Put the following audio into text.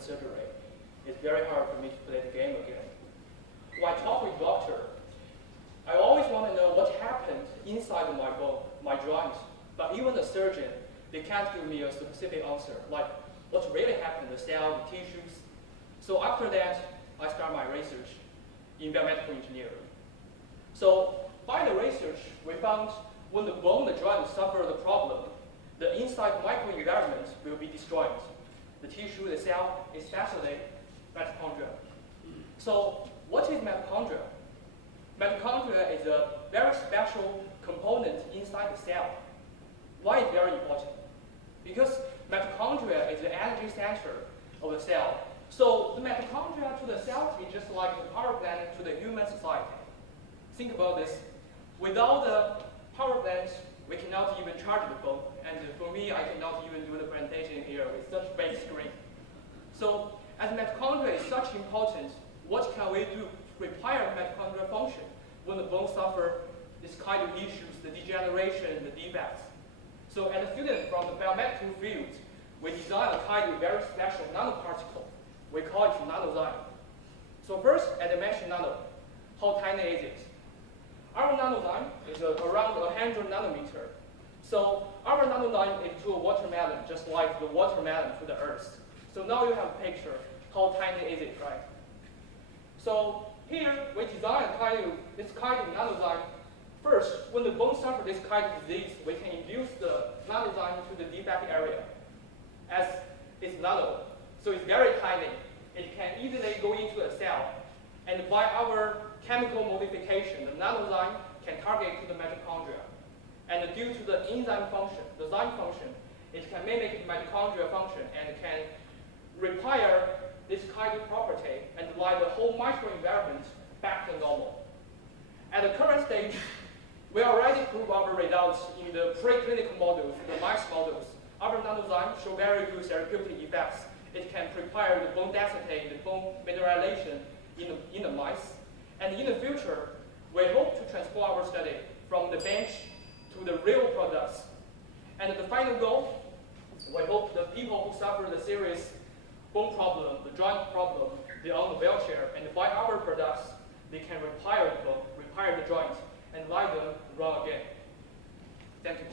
the surgery, it's very hard for me to play the game again. When I talk with doctor, I always want to know what happened inside of my bone, my joint. But even the surgeon, they can't give me a specific answer, like what really happened, the cell, the tissues. So after that, I start my research in biomedical engineering. So by the research, we found when the bone, the joint suffer the problem, the inside microenvironment will be destroyed. The tissue, the cell, especially mitochondria. So what is mitochondria? Mitochondria is a very special component inside the cell. Why is it very important? Because mitochondria is the energy center of the cell. So the mitochondria to the cell is just like the power plant to the human society. Think about this. Without the power plant, we cannot even charge the phone. And for me, I cannot even do the presentation here with such big screen. So as mitochondria is such important, what can we do to repair mitochondrial function when the bone suffer this kind of issues, the degeneration, the defects? So as a student from the biomedical field, we designed a kind of very special nanoparticle. We call it Nanozyme. So first, as I mentioned nano, how tiny is it? Our Nanozyme is around 100 nanometer. So our Nanozyme is to a watermelon, just like the watermelon to the earth. So now you have a picture, how tiny is it, right? So here, we design this kind of Nanozyme. First, when the bone suffers this kind of disease, we can induce the Nanozyme to the defect area, as it's nano. So it's very tiny. It can easily go into a cell. And by our chemical modification, the Nanozyme can target to the mitochondria. And due to the enzyme function, the zyme function, it can mimic mitochondria function and can repair this kind of property and allow the whole microenvironment back to normal. At the current stage, we already proved our results in the preclinical models, the mice models. Our Nanozyme show very good therapeutic effects. It can prepare the bone density, the bone mineralization in the mice. And in the future, we hope to transform our study from the bench to the real products. And the final goal, we hope the people who suffer the serious bone problem, the joint problem, they're on the wheelchair, and by our products, they can repair the bone, repair the joint, and let them run again. Thank you.